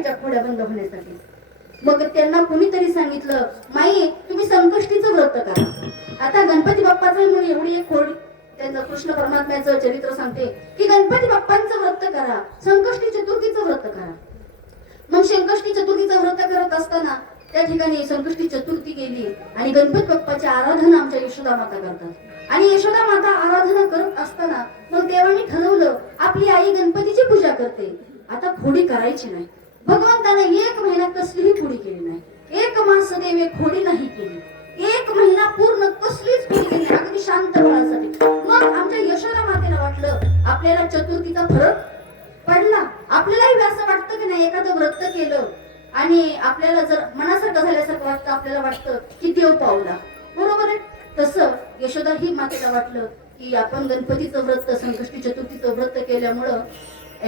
राहायच्या खोड्या बंद होण्यासाठी. मग त्यांना कुणीतरी सांगितलं, माई तुम्ही संकष्टीचं व्रत करा. आता गणपती बाप्पाचं म्हणून एवढी एक खोडी त्यांचं कृष्ण परमात्म्याचं चरित्र सांगते की गणपती बाप्पांचं व्रत करा, संकष्टी चतुर्थीचं व्रत करा. मग संकष्टी चतुर्थीचं व्रत करत असताना त्या ठिकाणी संकष्टी चतुर्थी गेली आणि गणपती बाप्पाची आराधना आमच्या यशोदा माता करतात. आणि यशोदा माता आराधना करत असताना मग देवांनी ठरवलं आपली आई गणपतीची पूजा करते, आता खोडी करायची नाही. भगवंताने 1 महिना कसलीही खोडी केली नाही. 1 मास देवे खोडी नाही केली. 1 महिना पूर्ण कसलीच खोडी केली नाही, अगदी शांत बळासाठी. मग आमच्या यशोदा मातेला वाटलं आपल्याला चतुर्थीचा फरक पडला. आपल्यालाही असं वाटतं की नाही, एखादं व्रत केलं आणि आपल्याला जर मनासारखं झाल्यासारखं वाटतं, आपल्याला वाटतं की देव पावला, बरोबर आहे. तसं यशोदा ही मातेला वाटलं की आपण गणपतीचं व्रत संकष्टी चतुर्थीचं व्रत केल्यामुळं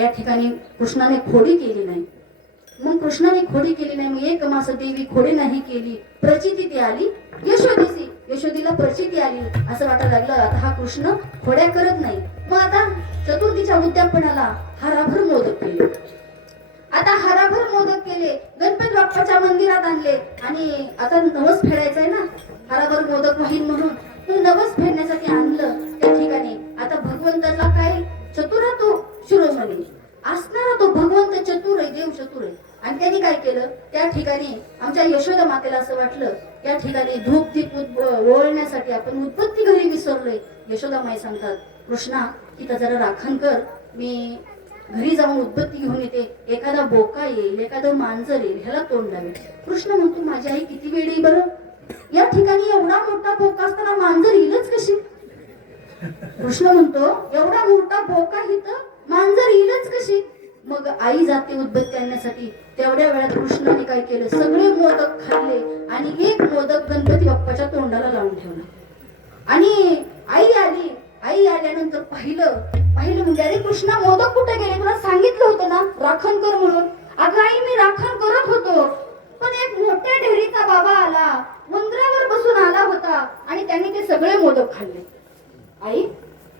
या ठिकाणी कृष्णाने खोडी केली नाही. मग कृष्णाने खोडी केली नाही, मग 1 मास देवी खोडी नाही केली. प्रचिती ती आली यशोदेची, यशोदीला प्रचिती आली. असं वाटायला लागलं आता हा कृष्ण खोड्या करत नाही. मग आता चतुर्थीच्या उद्यापनाला हराभर मोदक केले. आता हराभर मोदक केले, गणपती बाप्पाच्या मंदिरात आणले आणि आता नवस फेडायचा आहे ना, हराभर मोदक वाहीन म्हणून. मग नवस फेडण्यासाठी आणलं त्या ठिकाणी. आता भगवंताला काय चतुर तो शिरोमणी असणारा तो भगवंत चतुर आहे, देव चतुर आहे. आणि त्यांनी काय केलं त्या ठिकाणी आमच्या यशोदा मातेला असं वाटलं त्या ठिकाणी धूप दीप ओळण्यासाठी आपण उत्पत्ती घरी विसरलोय. यशोदा माई सांगतात कृष्णा तिथं जरा राखण कर, मी घरी जाऊन उदबत्ती घेऊन येते. एखादा बोका येईल, एखादं मांजर येईल, ह्याला तोंड लावेल. कृष्ण म्हणतो माझी आई किती वेळी बरं, या ठिकाणी एवढा मोठा बोका असताना मांजर येईलच कशी. कृष्ण म्हणतो एवढा मोठा बोका इथं मांजर येईलच कशी. मग आई जाते उदबत्ती आणण्यासाठी. तेवढ्या वेळात कृष्णाने काय केलं, सगळे मोदक खाल्ले आणि 1 मोदक गणपती बाप्पाच्या तोंडाला लावून ठेवला. आणि आई आली, आई आल्यानंतर पाहिलं म्हणजे अरे कृष्णा मोदक कुठे गेले, तुला सांगितलं होतं ना राखण कर म्हणून. अगं आई मी राखण करत होतो, पण एक मोठ्या ढेरीचा बाबा आला, उंदरावर बसून आला होता आणि त्यांनी ते सगळे मोदक खाल्ले. आई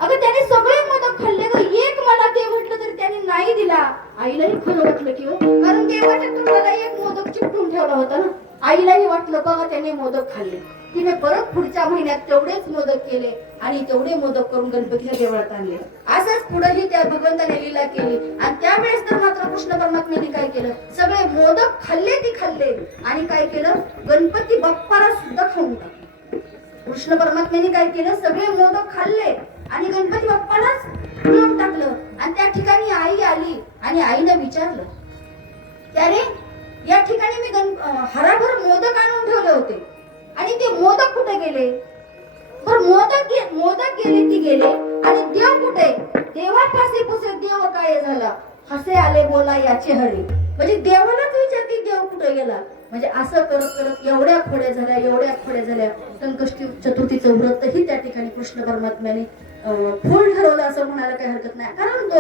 अगं त्याने सगळे मोदक खाल्ले ग, 1 मला दे म्हटलं तरी त्याने नाही दिला. आईलाही खरं वाटलं की हो, कारण देवाच्या तोंडाला 1 मोदक चिपटून ठेवला होता ना. आईलाही वाटलं बघा त्याने मोदक खाल्ले. तिने परत पुढच्या महिन्यात तेवढेच मोदक केले आणि तेवढे मोदक करून गणपतीच्या देवळात आणले. असंच पुढेही त्या भगवंताने लीला केली. आणि त्यावेळेस तर मात्र कृष्ण परमात्म्याने काय केलं, सगळे मोदक खाल्ले ती खाल्ले आणि काय केलं गणपती बाप्पाला सुद्धा खाऊन टाकलं. कृष्ण परमात्म्याने काय केलं, सगळे मोदक खाल्ले आणि गणपती बाप्पालाच खाऊन टाकलं. आणि त्या ठिकाणी आई आली आणि आईने विचारलं की अरे या ठिकाणी मी हराभर मोदक आणून ठेवले होते आणि ते मोदक कुठे गेले. तर मोदक गेले ती गेले आणि देव कुठे. देवापाशी पुसे देव काय झाला, हसे आले बोला याचे हरी. म्हणजे देवालाच विचारते देव कुठे गेला. म्हणजे असं करत करत एवढ्या खोड्या झाल्या. संकष्टी चतुर्थीचं व्रतही त्या ठिकाणी कृष्ण परमात्म्याने फळ ठरवलं असं म्हणायला काही हरकत नाही. कारण